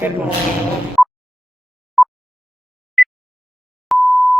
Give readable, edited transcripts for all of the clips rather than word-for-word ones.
Good morning.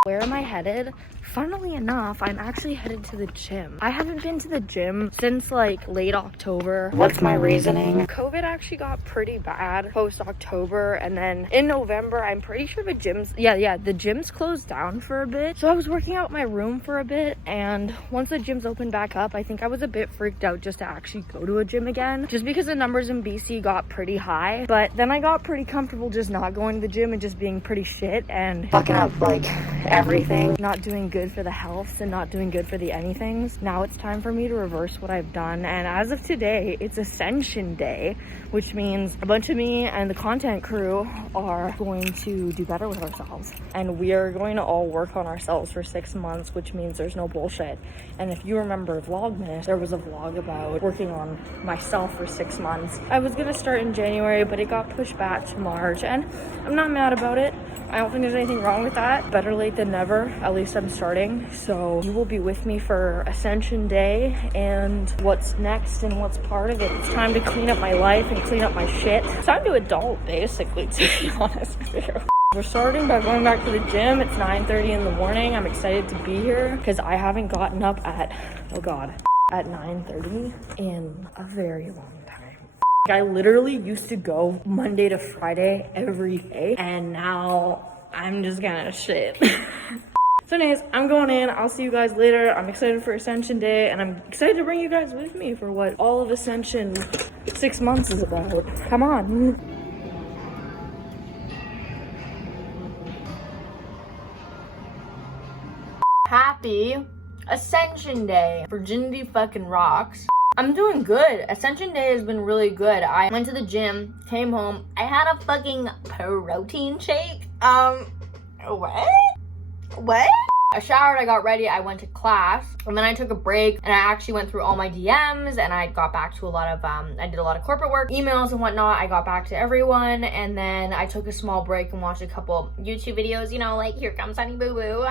Where am I headed? Funnily enough, I'm actually headed to the gym. I haven't been to the gym since like late October. What's my reasoning? COVID actually got pretty bad post-October, and then in November, I'm pretty sure the gyms, the gyms closed down for a bit. So I was working out in my room for a bit, and once the gyms opened back up, I think I was a bit freaked out just to actually go to a gym again, just because the numbers in BC got pretty high. But then I got pretty comfortable just not going to the gym and just being pretty shit and fucking up like everything, not doing good for the health and not doing good for the anythings. Now it's time for me to reverse what I've done, and as of today, it's Ascension Day, which means a bunch of me and the content crew are going to do better with ourselves, and we are going to all work on ourselves for 6 months, which means there's no bullshit. And if you remember Vlogmas, there was a vlog about working on myself for 6 months. I was gonna start in January, but it got pushed back to March, and I'm not mad about it. I don't think there's anything wrong with that. Better late than never. At least I'm starting. So you will be with me for Ascension Day and what's next and what's part of it. It's time to clean up my life and clean up my shit. It's time to adult, basically, to be honest with you. We're starting by going back to the gym. It's 9:30 in the morning. I'm excited to be here because I haven't gotten up at 9:30 in a very long time. I literally used to go Monday to Friday every day, and now I'm just kind of shit. So anyways, I'm going in. I'll see you guys later. I'm excited for Ascension Day, and I'm excited to bring you guys with me for what all of Ascension 6 months is about. Come on. Happy Ascension Day. Virginity fucking rocks. I'm doing good. Ascension Day has been really good. I went to the gym, came home. I had a fucking protein shake. What? I showered, I got ready, I went to class, and then I took a break, and I actually went through all my DMs, and I got back to a lot of, I did a lot of corporate work, emails and whatnot. I got back to everyone, and then I took a small break and watched a couple YouTube videos, you know, like Here Comes Honey Boo Boo.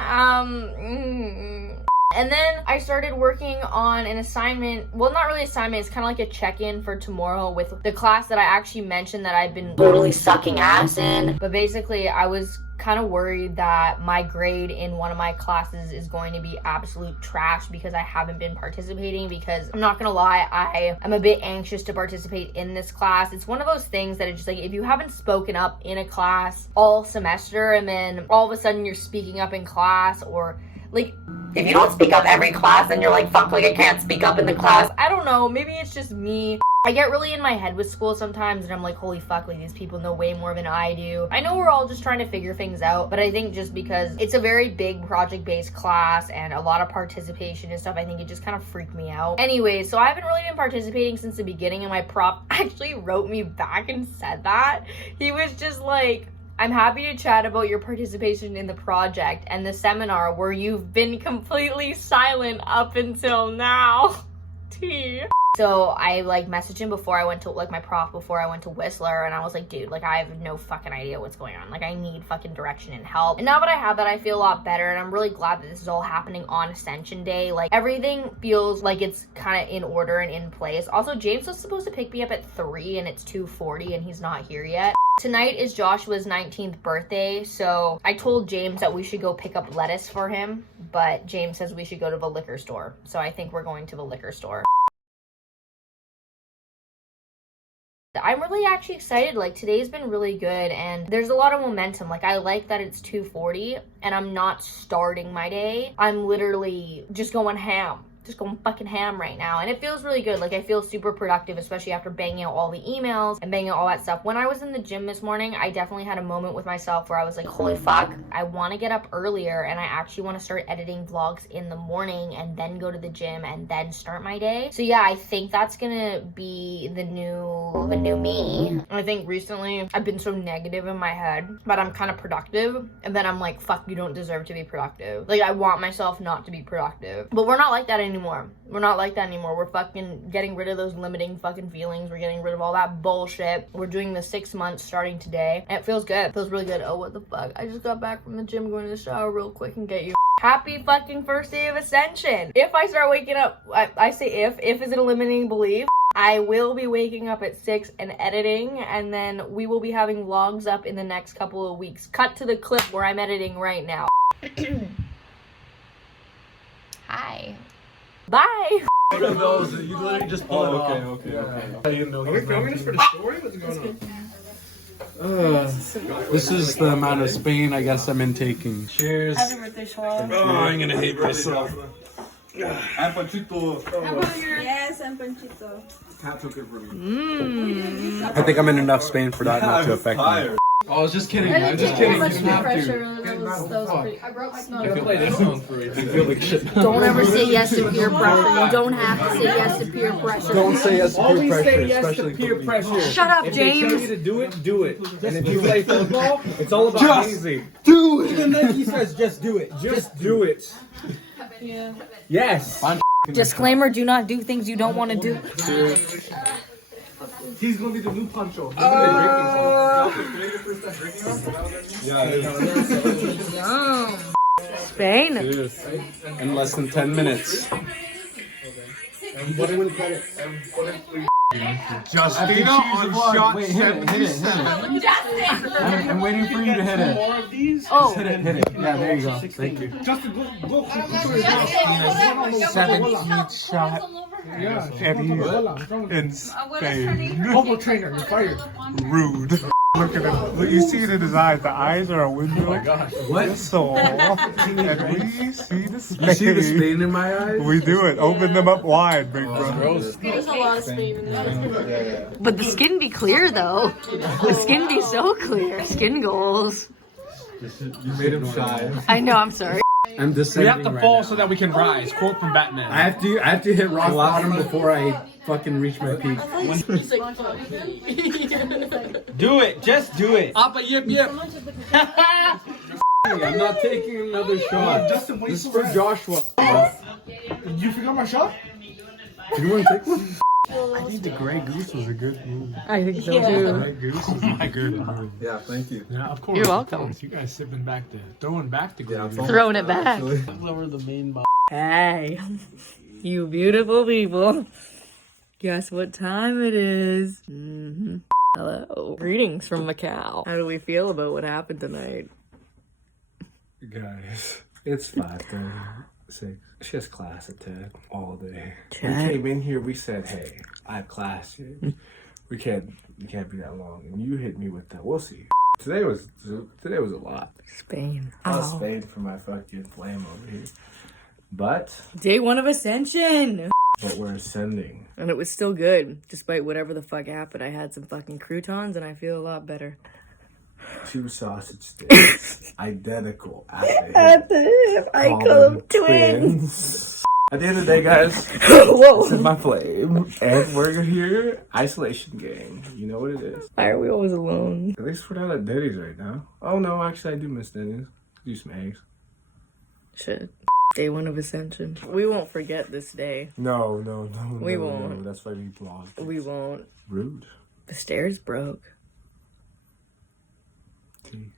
And then I started working on an assignment. Well, not really assignment. It's kind of like a check-in for tomorrow with the class that I actually mentioned that I've been totally sucking ass in. But basically, I was kind of worried that my grade in one of my classes is going to be absolute trash because I haven't been participating, because I'm not gonna lie, I am a bit anxious to participate in this class. It's one of those things that it's just like, if you haven't spoken up in a class all semester and then all of a sudden you're speaking up in class, or like, if you don't speak up every class, then you're like, fuck, like I can't speak up in the class. I don't know, maybe it's just me. I get really in my head with school sometimes, and I'm like, holy fuck, like these people know way more than I do. I know we're all just trying to figure things out, but I think just because it's a very big project-based class and a lot of participation and stuff, I think it just kind of freaked me out. Anyway, so I haven't really been participating since the beginning, and my prop actually wrote me back and said that. He was just like, I'm happy to chat about your participation in the project and the seminar where you've been completely silent up until now. T. So I like messaged him before I went to, like, my prof before I went to Whistler, and I was like, dude, like I have no fucking idea what's going on. Like I need fucking direction and help. And now that I have that, I feel a lot better, and I'm really glad that this is all happening on Ascension Day. Like everything feels like it's kind of in order and in place. Also, James was supposed to pick me up at 3 and it's 2:40 and he's not here yet. Tonight is Joshua's 19th birthday, so I told James that we should go pick up lettuce for him, but James says we should go to the liquor store. So I think we're going to the liquor store. I'm really actually excited. Like today's been really good and there's a lot of momentum. Like I like that it's 2:40 and I'm not starting my day. I'm literally just going ham. Just going fucking ham right now, and it feels really good. Like I feel super productive, especially after banging out all the emails and banging out all that stuff. When I was in the gym this morning, I definitely had a moment with myself where I was like, holy fuck, I want to get up earlier and I actually want to start editing vlogs in the morning and then go to the gym and then start my day. So yeah, I think that's gonna be the new me. I think recently I've been so negative in my head, but I'm kind of productive, and then I'm like, fuck, you don't deserve to be productive. Like I want myself not to be productive, but we're not like that anymore. We're not like that anymore. We're fucking getting rid of those limiting fucking feelings. We're getting rid of all that bullshit. We're doing the 6 months starting today, and it feels good. It feels really good. Oh, what the fuck? I just got back from the gym, going to the shower real quick and get you. Happy fucking first day of Ascension. If I start waking up, I say if is it a limiting belief? I will be waking up at 6 and editing, and then we will be having vlogs up in the next couple of weeks. Cut to the clip where I'm editing right now. Hi. Bye. One of those that you literally just pull it off. Okay. I didn't know. Are we filming this for the story? What's going on? This is the amount of Spain I guess I'm intaking. Cheers. Happy birthday, Schwab. Oh, I'm gonna hate myself. I'm Panchito. Yes, I'm Panchito. Cat took it from me. I think I'm in enough Spain for that not to affect me. Oh, I was just kidding. I'm just kidding. You didn't have to. I broke my I can play this song for you. I feel like shit. Don't ever say yes to peer pressure. You don't have to say yes to peer pressure. Don't say yes to peer Always pressure, say yes especially to peer pressure. Shut up, If they tell James. you to do it, do it. And if you play football, it's all about Just easy. do it. Even Nike says just do it. Just do it. Yeah. Yes. Disclaimer, do not do things you don't want to do. He's gonna be the new Pancho. Spain. In less than 10 minutes. Justina on shot. Wait, hit it. I'm waiting for you to hit it. Oh. Hit it. Yeah, there you go. Thank you. Justin, go. 17th shot. Yeah. Ever in Spain. Mobile trainer, you're fired. Rude. Look at him. Look, you see it in his eyes. The eyes are a window. Oh my gosh. What? So, and we see the Spain. You see the Spain in my eyes? We do it. Open them up wide, big bro. There's a lot of Spain in there. But the skin be clear though. The skin be so clear. Skin goals. You made him shy. I know, I'm sorry. I'm We have to fall so that we can rise. Quote from Batman. I have to hit rock bottom before I fucking reach my peak. Do it. Just do it. Appa yip yip. I'm not taking another shot. Justin, This is for Joshua. You forgot my shot? Do you want to take one? I think the Grey Goose was a good move. I think so too. Grey Goose was a good move. Yeah, thank you. Yeah, of course. You're welcome. You guys throwing back the Grey Goose. Throwing it back. Lower the main box. Hey, you beautiful people. Guess what time it is? Hello. Greetings from Macau. How do we feel about what happened tonight? Guys, it's 5:36. She has class at 10 all day. Chat. We came in here, we said, hey, I have class here. We can't be that long. And you hit me with that. We'll see. Today was a lot. Spain. A lot of Spain for my fucking flame over here. But Day 1 of Ascension. we're ascending. And it was still good. Despite whatever the fuck happened, I had some fucking croutons and I feel a lot better. 2 sausage sticks. Identical At the hip. I call them twins. At the end of the day, guys, Whoa. this is my flame. And we're here, isolation game. You know what it is. Why are we always alone? At least we're not at Denny's right now. Oh no, actually I do miss Denny's. Do some eggs. Shit. Day 1 of Ascension. We won't forget this day. No. We no, won't. No. That's why we blocked. We won't. Rude. The stairs broke. Gee.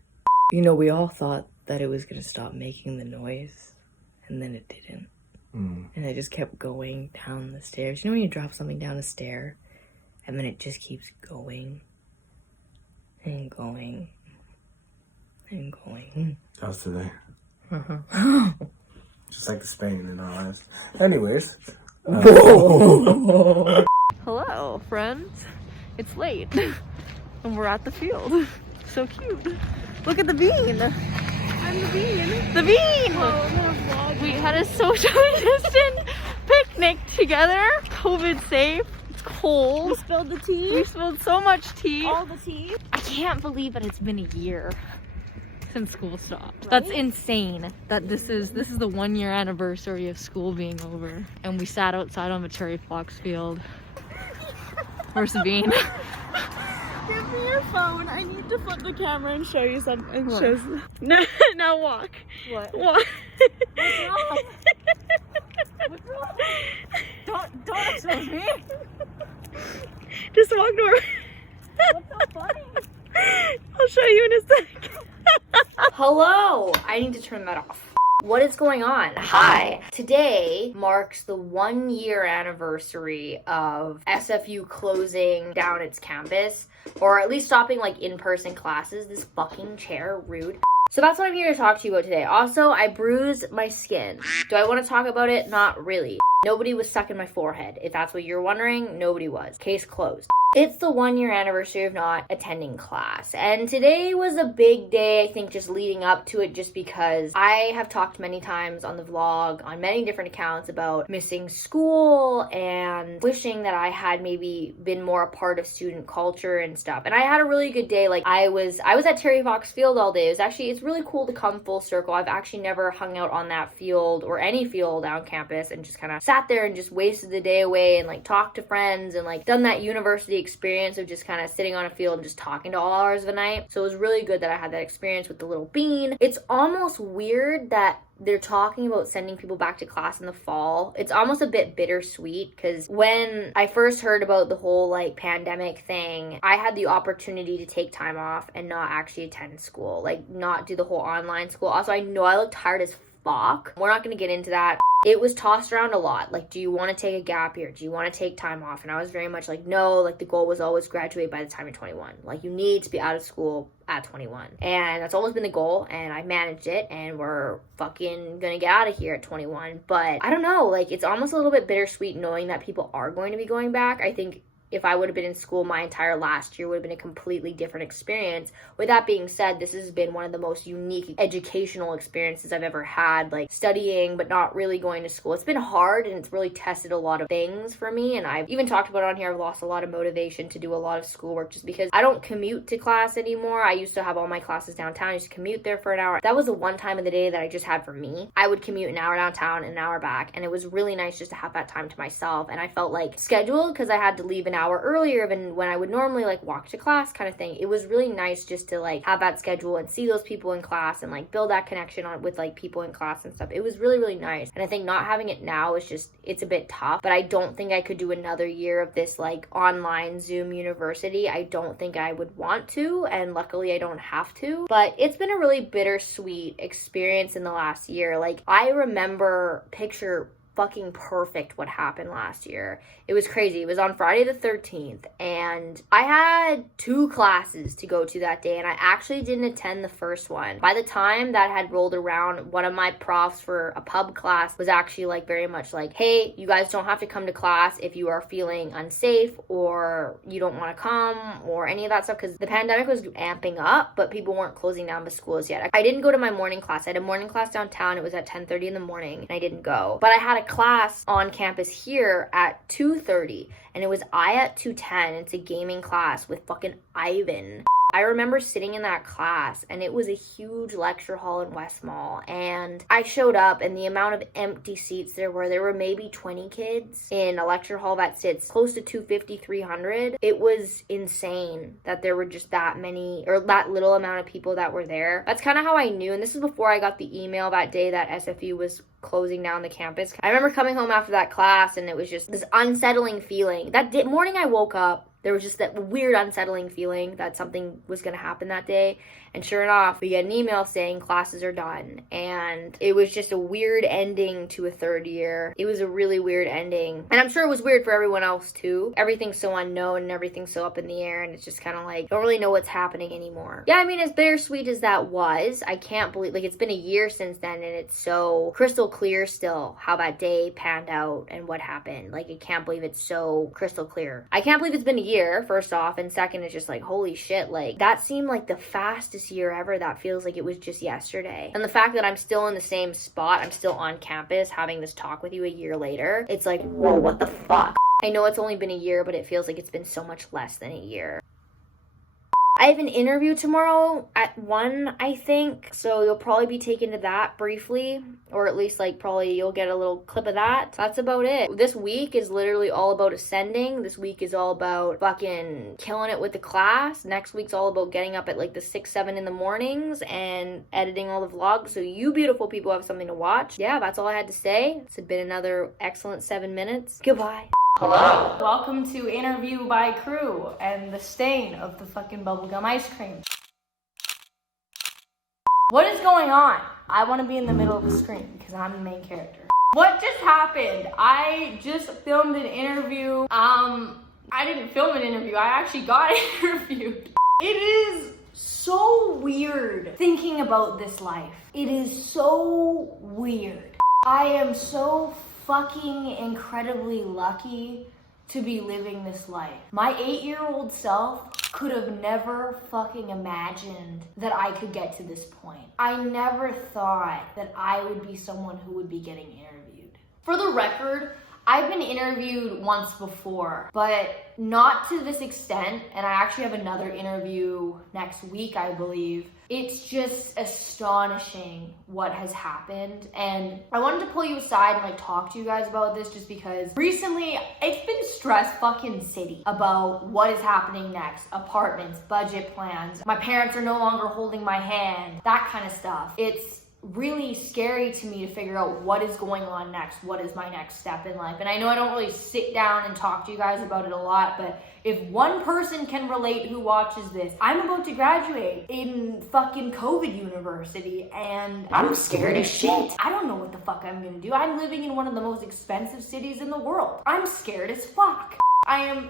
You know, we all thought that it was gonna stop making the noise, and then it didn't. And it just kept going down the stairs. You know when you drop something down a stair, and then it just keeps going, and going, and going. That was today. Just like the Spain in our eyes. Anyways. Hello, friends. It's late, and we're at the field. So cute. Look at the bean. I'm the bean. The bean! We had a social distant picnic together. COVID safe. It's cold. We spilled the tea. We spilled so much tea. All the tea. I can't believe that it's been a year since school stopped. Right? That's insane. That this is the 1-year anniversary of school being over. And we sat outside on the cherry fox field. Where's the bean? Give me your phone. I need to flip the camera and show you something. What? Now walk. What? Walk. What's wrong? What's wrong? Don't expose me. Just walk north. What's so funny? I'll show you in a sec. Hello. I need to turn that off. What is going on? Hi. Today marks the 1-year anniversary of SFU closing down its campus, or at least stopping like in-person classes. This fucking chair, rude. So that's what I'm here to talk to you about today. Also, I bruised my skin. Do I want to talk about it? Not really. Nobody was stuck in my forehead. If that's what you're wondering, nobody was. Case closed. It's the 1-year anniversary of not attending class, and today was a big day, I think, just leading up to it, just because I have talked many times on the vlog, on many different accounts, about missing school and wishing that I had maybe been more a part of student culture and stuff. And I had a really good day. Like, I was at Terry Fox Field all day. It's really cool to come full circle. I've actually never hung out on that field or any field on campus and just kind of sat there and just wasted the day away and like talked to friends and like done that university experience of just kind of sitting on a field and just talking to all hours of the night. So it was really good that I had that experience with the little bean. It's almost weird that they're talking about sending people back to class in the fall. It's almost a bit bittersweet, because when I first heard about the whole like pandemic thing, I had the opportunity to take time off and not actually attend school, like not do the whole online school. Also, I know I look tired as fuck. We're not going to get into that. It was tossed around a lot. Like, do you want to take a gap year? Do you want to take time off? And I was very much like, no. Like, the goal was always graduate by the time you're 21. Like, you need to be out of school at 21. And that's always been the goal, and I managed it, and we're fucking gonna get out of here at 21. But I don't know, like, it's almost a little bit bittersweet knowing that people are going to be going back. I think if I would have been in school my entire last year, would have been a completely different experience. With that being said, this has been one of the most unique educational experiences I've ever had, like studying but not really going to school. It's been hard, and it's really tested a lot of things for me, and I've even talked about it on here. I've lost a lot of motivation to do a lot of schoolwork just because I don't commute to class anymore. I used to have all my classes downtown. I used to commute there for an hour. That was the one time of the day that I just had for me. I would commute an hour downtown and an hour back, and it was really nice just to have that time to myself. And I felt like scheduled, because I had to leave an hour earlier than when I would normally like walk to class kind of thing. It was really nice just to like have that schedule and see those people in class and like build that connection with like people in class and stuff. It was really, really nice. And I think not having it now is just, it's a bit tough, but I don't think I could do another year of this like online Zoom university. I don't think I would want to, and luckily I don't have to. But it's been a really bittersweet experience in the last year. Like, I remember picture fucking perfect what happened last year. It was crazy. It was on Friday the 13th, and I had 2 classes to go to that day, and I actually didn't attend the first one. By the time that had rolled around, one of my profs for a pub class was actually like very much like, hey, you guys don't have to come to class if you are feeling unsafe or you don't want to come or any of that stuff, because the pandemic was amping up, but people weren't closing down the schools yet. I didn't go to my morning class. I had a morning class downtown. It was at 10:30 in the morning, and I didn't go. But I had a class on campus here at 2:30, and it was at 2:10. It's a gaming class with fucking Ivan. I remember sitting in that class, and it was a huge lecture hall in West Mall, and I showed up, and the amount of empty seats there were maybe 20 kids in a lecture hall that sits close to 250, 300. It was insane that there were just that many, or that little amount of people that were there. That's kind of how I knew, and this is before I got the email that day that SFU was closing down the campus. I remember coming home after that class, and it was just this unsettling feeling. That morning I woke up, there was just that weird unsettling feeling that something was going to happen that day. And sure enough, we get an email saying classes are done. And it was just a weird ending to a third year. It was a really weird ending. And I'm sure it was weird for everyone else too. Everything's so unknown and everything's so up in the air. And it's just kind of like, don't really know what's happening anymore. Yeah, I mean, as bittersweet as that was, I can't believe, like, it's been a year since then. And it's so crystal clear still how that day panned out and what happened. Like, I can't believe it's so crystal clear. I can't believe it's been a year, first off. And second, it's just like, holy shit, like, that seemed like the fastest year ever. That feels like it was just yesterday. And the fact that I'm still in the same spot, I'm still on campus having this talk with you a year later, it's like, whoa, what the fuck? I know it's only been a year, but it feels like it's been so much less than a year. I have an interview tomorrow at 1, I think, so you'll probably be taken to that briefly, or at least like probably you'll get a little clip of that. That's about it. This week is literally all about ascending. This week is all about fucking killing it with the class. Next week's all about getting up at like the 6, 7 in the mornings and editing all the vlogs so you beautiful people have something to watch. Yeah, that's all I had to say. It's been another excellent 7 minutes. Goodbye. Hello. Welcome to Interview by Crew and the stain of the fucking bubblegum ice cream. What is going on? I want to be in the middle of the screen because I'm the main character. What just happened? I just filmed an interview. I didn't film an interview. I actually got interviewed. It is so weird thinking about this life. It is so weird. I am so fucking incredibly lucky to be living this life. My 8-year-old self could have never fucking imagined that I could get to this point. I never thought that I would be someone who would be getting interviewed. For the record, I've been interviewed once before, but not to this extent, and I actually have another interview next week, I believe. It's just astonishing what has happened, and I wanted to pull you aside and like talk to you guys about this just because recently it's been stress fucking city about what is happening next. Apartments, budget plans, my parents are no longer holding my hand, that kind of stuff. It's really scary to me to figure out what is going on next, what is my next step in life. And I know I don't really sit down and talk to you guys about it a lot, but if one person can relate who watches this, I'm about to graduate in fucking COVID university and I'm scared as shit. I don't know what the fuck I'm gonna do. I'm living in one of the most expensive cities in the world. I'm scared as fuck. I am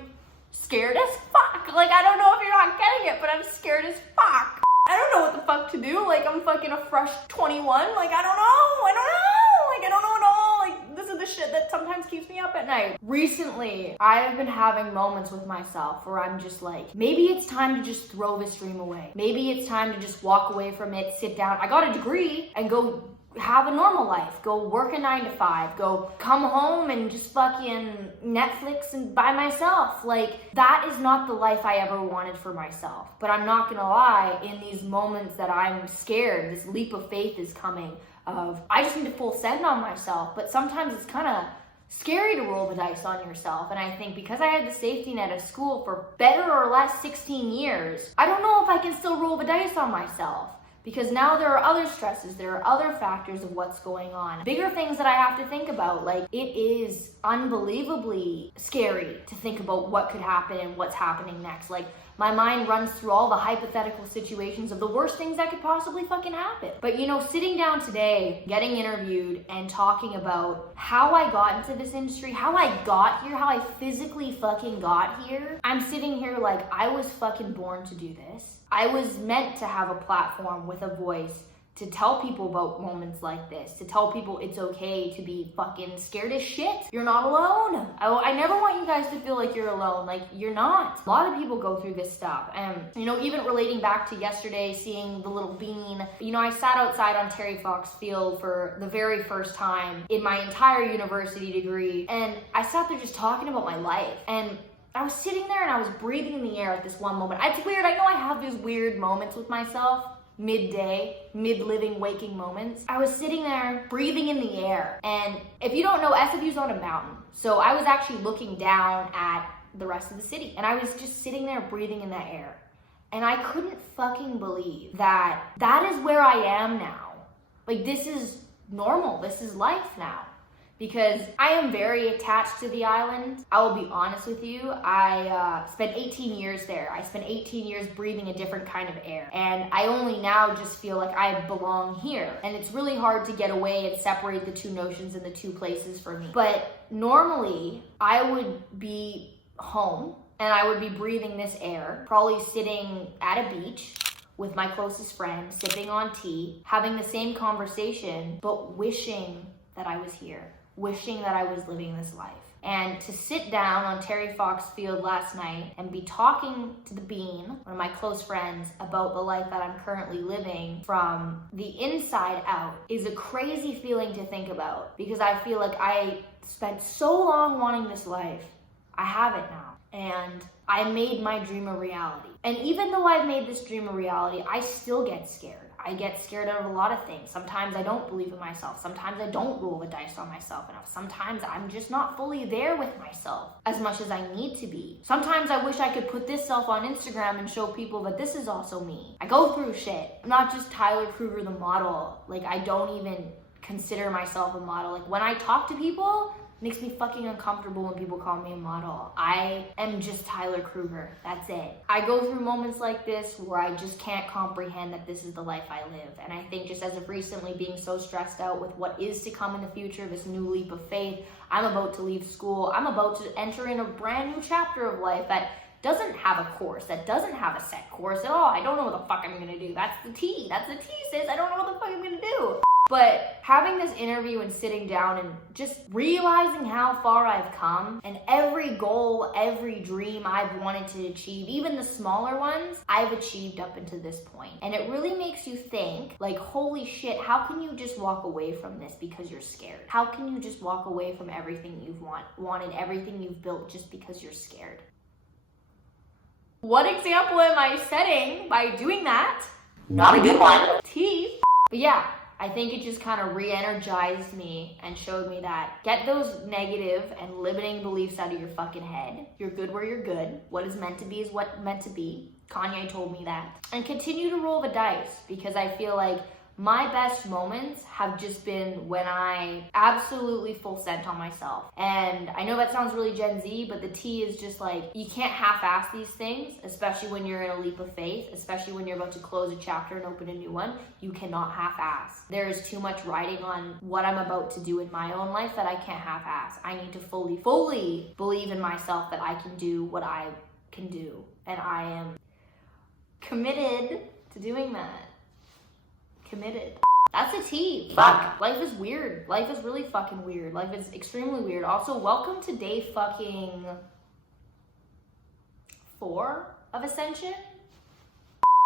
scared as fuck. Like, I don't know if you're not getting it, but I'm scared as fuck. I don't know what the fuck to do. Like, I'm fucking a fresh 21. Like, I don't know. Like, I don't know at all. Like, this is the shit that sometimes keeps me up at night. Recently, I have been having moments with myself where I'm just like, maybe it's time to just throw this dream away. Maybe it's time to just walk away from it, sit down. I got a degree and go have a normal life, go work a 9-to-5, go come home and just fucking Netflix and by myself. Like, that is not the life I ever wanted for myself. But I'm not gonna lie, in these moments that I'm scared, this leap of faith is coming of, I just need to full send on myself. But sometimes it's kind of scary to roll the dice on yourself. And I think because I had the safety net of school for better or less 16 years, I don't know if I can still roll the dice on myself. Because now there are other stresses, there are other factors of what's going on. Bigger things that I have to think about. Like, it is unbelievably scary to think about what could happen and what's happening next. Like, my mind runs through all the hypothetical situations of the worst things that could possibly fucking happen. But you know, sitting down today, getting interviewed and talking about how I got into this industry, how I got here, how I physically fucking got here, I'm sitting here like I was fucking born to do this. I was meant to have a platform with a voice to tell people about moments like this, to tell people it's okay to be fucking scared as shit. You're not alone. I never want you guys to feel like you're alone. Like, you're not. A lot of people go through this stuff. And, you know, even relating back to yesterday, seeing the little bean, you know, I sat outside on Terry Fox Field for the very first time in my entire university degree. And I sat there just talking about my life. And I was sitting there and I was breathing in the air at this one moment. It's weird. I know I have these weird moments with myself, midday, mid-living, waking moments. I was sitting there breathing in the air. And if you don't know, SFU's on a mountain. So I was actually looking down at the rest of the city. And I was just sitting there breathing in that air. And I couldn't fucking believe that that is where I am now. Like, this is normal. This is life now. Because I am very attached to the island. I will be honest with you. I spent 18 years there. I spent 18 years breathing a different kind of air. And I only now just feel like I belong here. And it's really hard to get away and separate the two notions and the two places for me. But normally, I would be home and I would be breathing this air, probably sitting at a beach with my closest friend, sipping on tea, having the same conversation, but wishing that I was here. Wishing that I was living this life. And to sit down on Terry Fox Field last night and be talking to the Bean, one of my close friends, about the life that I'm currently living from the inside out is a crazy feeling to think about, because I feel like I spent so long wanting this life. I have it now. And I made my dream a reality. And even though I've made this dream a reality, I still get scared. I get scared of a lot of things. Sometimes I don't believe in myself. Sometimes I don't roll the dice on myself enough. Sometimes I'm just not fully there with myself as much as I need to be. Sometimes I wish I could put this self on Instagram and show people that this is also me. I go through shit. I'm not just Tyler Krueger the model. Like, I don't even consider myself a model. Like, when I talk to people, Makes me fucking uncomfortable when people call me a model. I am just Tyler Krueger. That's it. I go through moments like this where I just can't comprehend that this is the life I live. And I think just as of recently being so stressed out with what is to come in the future, this new leap of faith, I'm about to leave school. I'm about to enter in a brand new chapter of life that doesn't have a course, that doesn't have a set course at all. I don't know what the fuck I'm gonna do. That's the T, sis. I don't know what the fuck I'm gonna do. But having this interview and sitting down and just realizing how far I've come and every goal, every dream I've wanted to achieve, even the smaller ones, I've achieved up until this point. And it really makes you think, like, holy shit, how can you just walk away from this because you're scared? How can you just walk away from everything you've wanted, everything you've built just because you're scared? What example am I setting by doing that? Not a good one. T. But yeah, I think it just kind of re-energized me and showed me that get those negative and limiting beliefs out of your fucking head. You're good where you're good. What is meant to be is what meant to be. Kanye told me that. And continue to roll the dice, because I feel like my best moments have just been when I absolutely full sent on myself. And I know that sounds really Gen Z, but the T is just like, you can't half-ass these things, especially when you're in a leap of faith, especially when you're about to close a chapter and open a new one. You cannot half-ass. There is too much riding on what I'm about to do in my own life that I can't half-ass. I need to fully believe in myself that I can do what I can do. And I am committed to doing that. Committed. That's a T. Fuck. Life is weird. Life is really fucking weird. Life is extremely weird. Also, welcome to day fucking 4 of Ascension.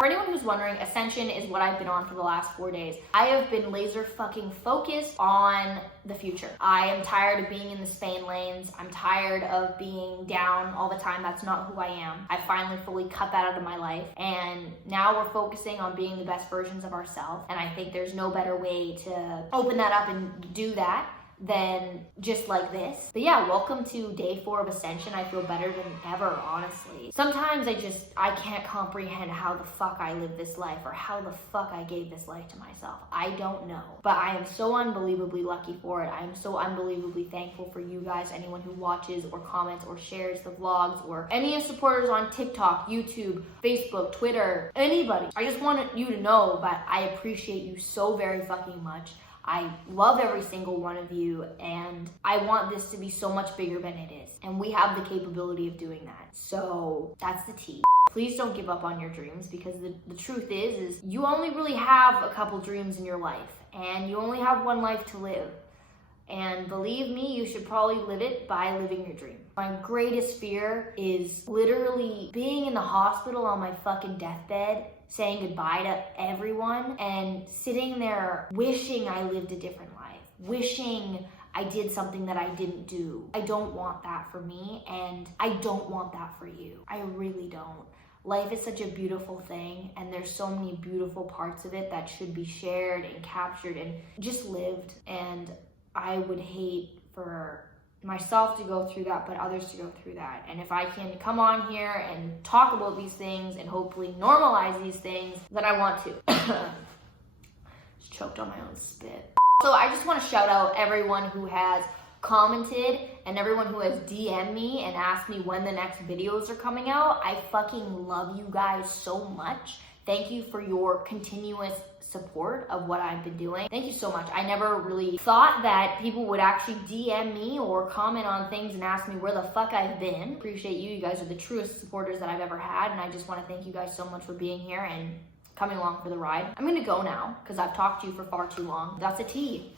For anyone who's wondering, Ascension is what I've been on for the last 4 days. I have been laser fucking focused on the future. I am tired of being in the Spain lanes. I'm tired of being down all the time. That's not who I am. I finally fully cut that out of my life. And now we're focusing on being the best versions of ourselves. And I think there's no better way to open that up and do that than just like this. But yeah, welcome to day 4 of Ascension. I feel better than ever, honestly. Sometimes I can't comprehend how the fuck I live this life, or how the fuck I gave this life to myself. I don't know. But I am so unbelievably lucky for it. I am so unbelievably thankful for you guys, anyone who watches or comments or shares the vlogs, or any of supporters on TikTok, YouTube, Facebook, Twitter, anybody. I just want you to know that I appreciate you so very fucking much. I love every single one of you, and I want this to be so much bigger than it is. And we have the capability of doing that. So that's the T. Please don't give up on your dreams, because the truth is you only really have a couple dreams in your life, and you only have one life to live. And believe me, you should probably live it by living your dream. My greatest fear is literally being in the hospital on my fucking deathbed, saying goodbye to everyone, and sitting there wishing I lived a different life, wishing I did something that I didn't do. I don't want that for me, and I don't want that for you. I really don't. Life is such a beautiful thing, and there's so many beautiful parts of it that should be shared and captured and just lived. And I would hate for myself to go through that, but others to go through that. And if I can come on here and talk about these things and hopefully normalize these things, then I want to. Just choked on my own spit. So I just want to shout out everyone who has commented and everyone who has DM'd me and asked me when the next videos are coming out. I fucking love you guys so much. Thank you for your continuous support of what I've been doing. Thank you so much. I never really thought that people would actually DM me or comment on things and ask me where the fuck I've been. Appreciate you. You guys are the truest supporters that I've ever had, and I just want to thank you guys so much for being here and coming along for the ride. I'm gonna go now because I've talked to you for far too long. That's a T.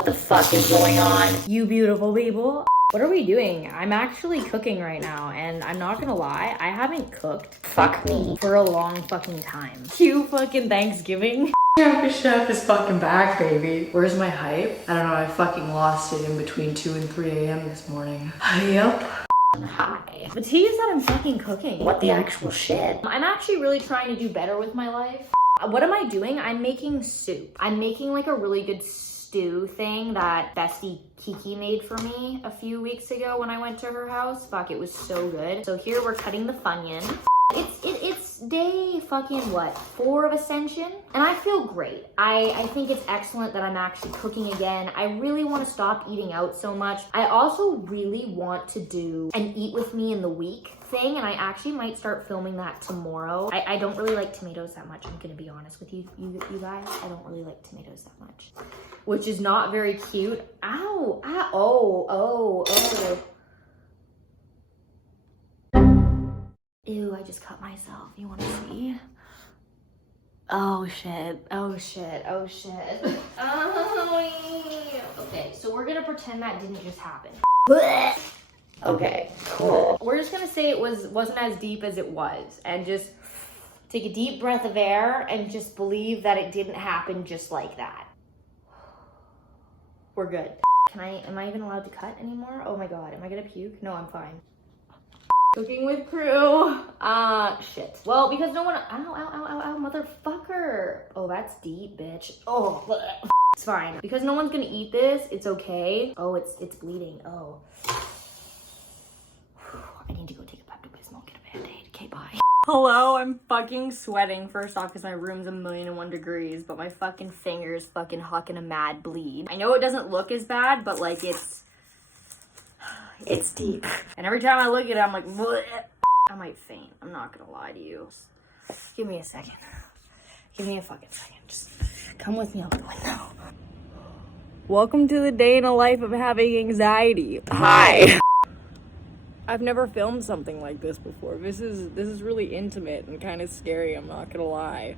What the fuck is going on, you beautiful people? What are we doing? I'm actually cooking right now, and I'm not gonna lie, I haven't cooked, fuck me, for a long fucking time. Cue fucking Thanksgiving. Chef is fucking back, baby. Where's my hype? I don't know, I fucking lost it in between 2 and 3 a.m. this morning. Yep. Hi. The tea is that I'm fucking cooking. What the actual shit? I'm actually really trying to do better with my life. What am I doing? I'm making soup. I'm making like a really good stew thing that bestie Kiki made for me a few weeks ago when I went to her house. Fuck, it was so good. So here we're cutting the Funyun. It's day fucking what, 4 of Ascension, and I feel great. I think it's excellent that I'm actually cooking again. I really want to stop eating out so much. I also really want to do an eat with me in the week thing, and I actually might start filming that tomorrow. I don't really like tomatoes that much. I'm gonna be honest with you guys. I don't really like tomatoes that much, which is not very cute. Ow, ow, oh. Ew, I just cut myself. You wanna see? Oh shit. Okay, so we're gonna pretend that didn't just happen. Okay, cool. We're just gonna say it wasn't as deep as it was, and just take a deep breath of air and just believe that it didn't happen just like that. We're good. Am I even allowed to cut anymore? Oh my god, am I gonna puke? No, I'm fine. Cooking with crew. Shit. Well, because no one, ow, motherfucker. Oh, that's deep, bitch. Oh, it's fine. Because no one's gonna eat this, it's okay. Oh, it's bleeding, oh. I need to go take a Pepto-Bismol, get a Band-Aid. Okay, bye. Hello, I'm fucking sweating first off because my room's 1,001 degrees, but my fucking finger's fucking hucking a mad bleed. I know it doesn't look as bad, but like it's deep. And every time I look at it, I'm like, bleh. I might faint. I'm not gonna lie to you. Give me a second. Give me a fucking second. Just come with me out the window. Welcome to the day in a life of having anxiety. Hi. I've never filmed something like this before. This is really intimate and kind of scary, I'm not gonna lie.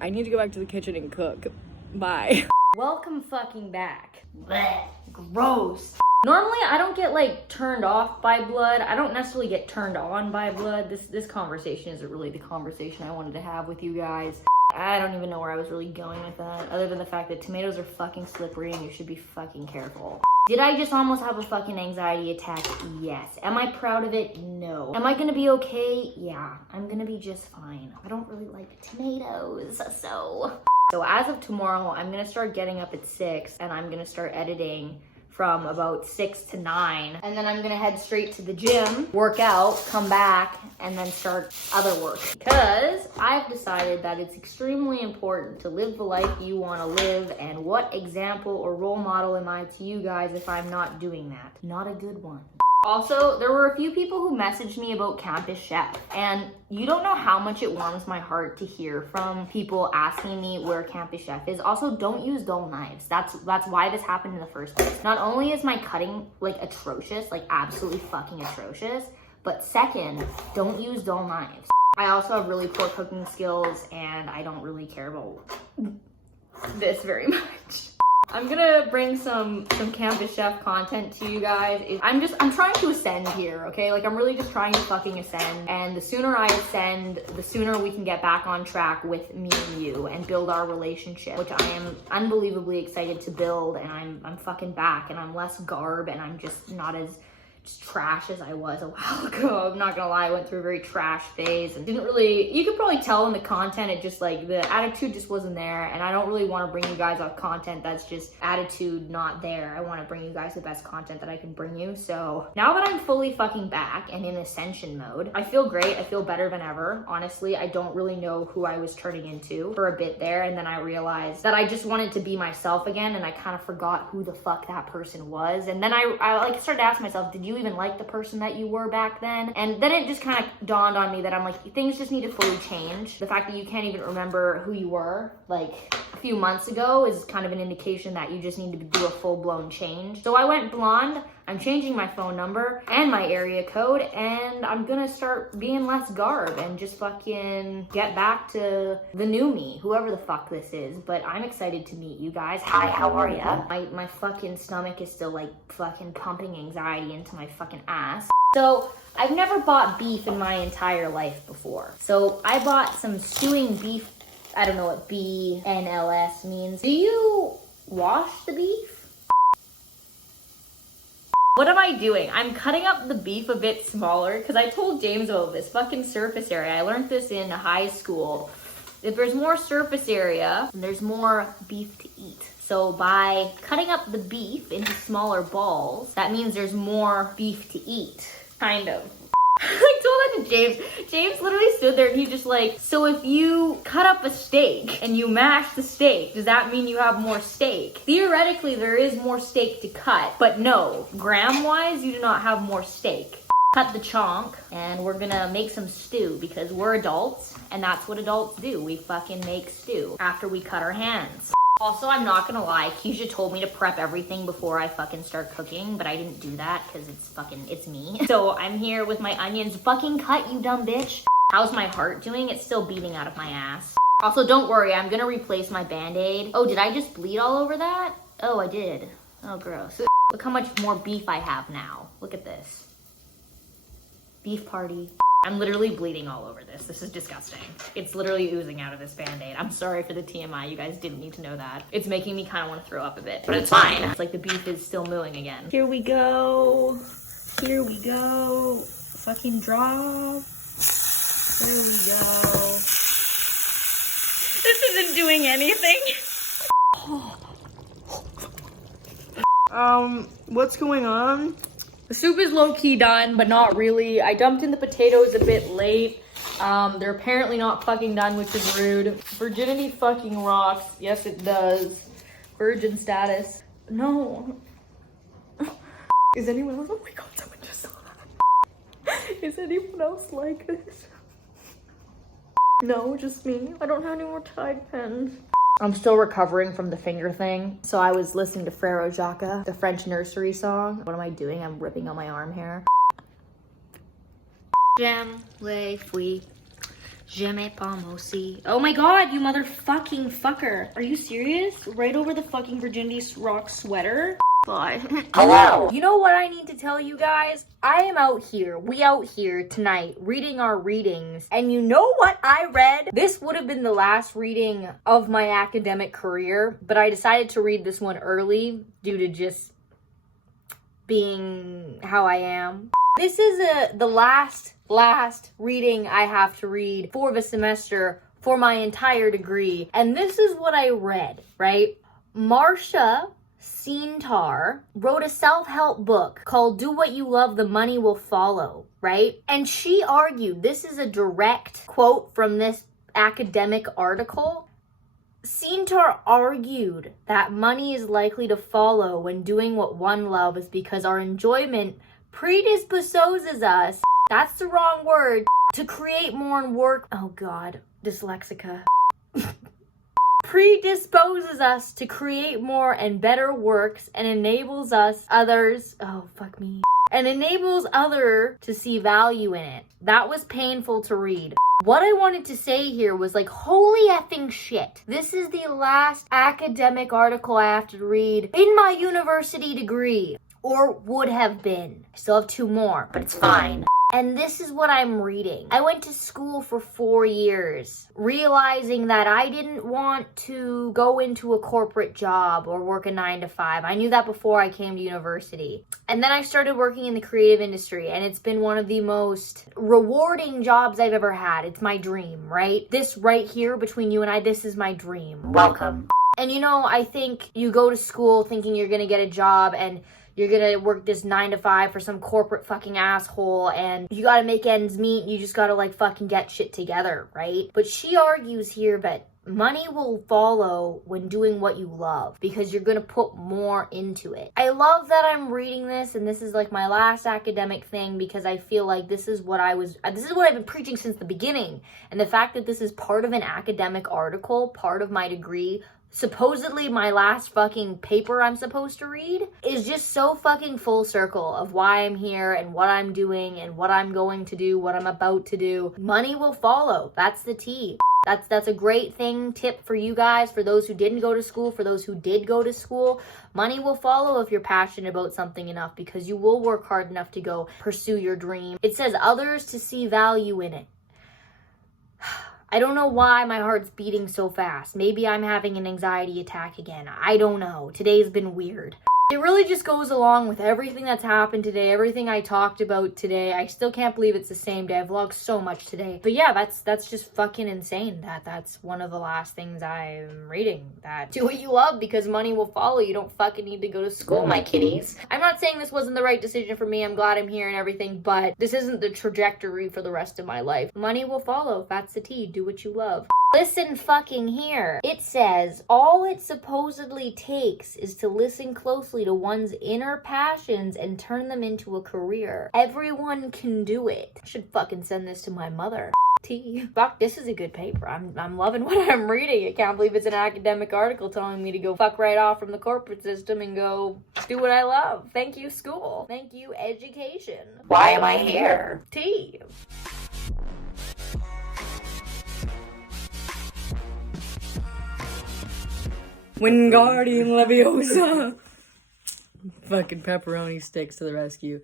I need to go back to the kitchen and cook. Bye. Welcome fucking back. Blech. Gross. Normally, I don't get like turned off by blood. I don't necessarily get turned on by blood. This conversation isn't really the conversation I wanted to have with you guys. I don't even know where I was really going with that, other than the fact that tomatoes are fucking slippery and you should be fucking careful. Did I just almost have a fucking anxiety attack? Yes. Am I proud of it? No. Am I gonna be okay? Yeah, I'm gonna be just fine. I don't really like tomatoes, so as of tomorrow, I'm gonna start getting up at 6 and I'm gonna start editing from about 6 to 9. And then I'm gonna head straight to the gym, work out, come back, and then start other work. Because I've decided that it's extremely important to live the life you wanna live, and what example or role model am I to you guys if I'm not doing that? Not a good one. Also, there were a few people who messaged me about Campus Chef, and you don't know how much it warms my heart to hear from people asking me where Campus Chef is. Also, don't use dull knives. That's why this happened in the first place. Not only is my cutting like atrocious, like absolutely fucking atrocious, but second, don't use dull knives. I also have really poor cooking skills, and I don't really care about this very much. I'm gonna bring some Campus Chef content to you guys. I'm trying to ascend here, okay? Like, I'm really just trying to fucking ascend. And the sooner I ascend, the sooner we can get back on track with me and you and build our relationship, which I am unbelievably excited to build. And I'm fucking back, and I'm less garb, and I'm just not as trash as I was a while ago. I'm not gonna lie, I went through a very trash phase and didn't really, you could probably tell in the content, it just like, the attitude just wasn't there, and I don't really want to bring you guys up content that's just attitude not there. I want to bring you guys the best content that I can bring you. So now that I'm fully fucking back and in ascension mode, I feel great. I feel better than ever. Honestly, I don't really know who I was turning into for a bit there, and then I realized that I just wanted to be myself again, and I kind of forgot who the fuck that person was. And then I like started to ask myself, did you even like the person that you were back then? And then it just kind of dawned on me that I'm like, things just need to fully change. The fact that you can't even remember who you were like a few months ago is kind of an indication that you just need to do a full-blown change. So I went blonde. I'm changing my phone number and my area code, and I'm gonna start being less garb and just fucking get back to the new me, whoever the fuck this is. But I'm excited to meet you guys. Hi, how are ya? My fucking stomach is still like fucking pumping anxiety into my fucking ass. So I've never bought beef in my entire life before. So I bought some stewing beef. I don't know what BNLS means. Do you wash the beef? What am I doing? I'm cutting up the beef a bit smaller because I told James about this fucking surface area. I learned this in high school. If there's more surface area, there's more beef to eat. So by cutting up the beef into smaller balls, that means there's more beef to eat. Kind of. I told that to James. James literally stood there and he's just like, so if you cut up a steak and you mash the steak, does that mean you have more steak? Theoretically, there is more steak to cut, but no, gram-wise, you do not have more steak. Cut the chonk and we're gonna make some stew because we're adults and that's what adults do. We fucking make stew after we cut our hands. Also, I'm not gonna lie, Keisha told me to prep everything before I fucking start cooking, but I didn't do that because it's me. So I'm here with my onions fucking cut, you dumb bitch. How's my heart doing? It's still beating out of my ass. Also, don't worry, I'm gonna replace my Band-Aid. Oh, did I just bleed all over that? Oh, I did. Oh, gross. Look how much more beef I have now. Look at this. Beef party. I'm literally bleeding all over this. This is disgusting. It's literally oozing out of this Band-Aid. I'm sorry for the TMI. You guys didn't need to know that. It's making me kind of want to throw up a bit, but it's fine. It's like the beef is still mooing again. Here we go. Here we go. Fucking drop. There we go. This isn't doing anything. What's going on? The soup is low-key done, but not really. I dumped in the potatoes a bit late. They're apparently not fucking done, which is rude. Virginity fucking rocks. Yes, it does. Virgin status. No. Is anyone else? Oh my god, someone just saw that. Is anyone else like this? No, just me. I don't have any more Tide pens. I'm still recovering from the finger thing. So I was listening to Frère Jacques, the French nursery song. What am I doing? I'm ripping out my arm hair. J'aime les fruits. J'aime pas aussi. Oh my god, you motherfucking fucker. Are you serious? Right over the fucking Virginity Rock sweater? Bye. Hello. You know what I need to tell you guys? I am out here, we out here tonight reading our readings. And you know what I read? This would have been the last reading of my academic career, but I decided to read this one early due to just being how I am. This is the last reading I have to read for the semester for my entire degree. And this is what I read, right? Marcia Seentar wrote a self-help book called Do What You Love, The Money Will Follow, right? And she argued, this is a direct quote from this academic article. Seentar argued that money is likely to follow when doing what one loves because our enjoyment predisposes us, that's the wrong word, to create more and work. Oh God, dyslexica. Predisposes us to create more and better works and enables others to see value in it. That was painful to read. What I wanted to say here was like, holy effing shit. This is the last academic article I have to read in my university degree, or would have been. I still have 2 more, but it's fine. And this is what I'm reading. I went to school for 4 years, realizing that I didn't want to go into a corporate job or work a 9 to 5. I knew that before I came to university. And then I started working in the creative industry, and it's been one of the most rewarding jobs I've ever had. It's my dream, right? This right here between you and I, this is my dream. Welcome. And you know, I think you go to school thinking you're gonna get a job and you're gonna work this 9 to 5 for some corporate fucking asshole and you gotta make ends meet and you just gotta like fucking get shit together, right? But she argues here that money will follow when doing what you love because you're gonna put more into it. I love that I'm reading this and this is like my last academic thing because I feel like this is what I've been preaching since the beginning. And the fact that this is part of an academic article, part of my degree, supposedly my last fucking paper I'm supposed to read, is just so fucking full circle of why I'm here and what I'm doing and what I'm going to do, what I'm about to do. Money will follow. That's the tea. That's a great tip for you guys, for those who didn't go to school, for those who did go to school. Money will follow if you're passionate about something enough because you will work hard enough to go pursue your dream. It says others to see value in it. I don't know why my heart's beating so fast. Maybe I'm having an anxiety attack again. I don't know. Today's been weird. It really just goes along with everything that's happened today, everything I talked about today. I still can't believe it's the same day. I vlogged so much today. But yeah, that's just fucking insane. That's one of the last things I'm reading. That do what you love because money will follow. You don't fucking need to go to school, my kiddies. I'm not saying this wasn't the right decision for me. I'm glad I'm here and everything, but this isn't the trajectory for the rest of my life. Money will follow. That's the tea. Do what you love. Listen fucking here. It says, all it supposedly takes is to listen closely to one's inner passions and turn them into a career. Everyone can do it. I should fucking send this to my mother. Tea. Fuck, this is a good paper. I'm loving what I'm reading. I can't believe it's an academic article telling me to go fuck right off from the corporate system and go do what I love. Thank you, school. Thank you, education. Why am I here? Tea. Wingardium Leviosa. Fucking pepperoni sticks to the rescue.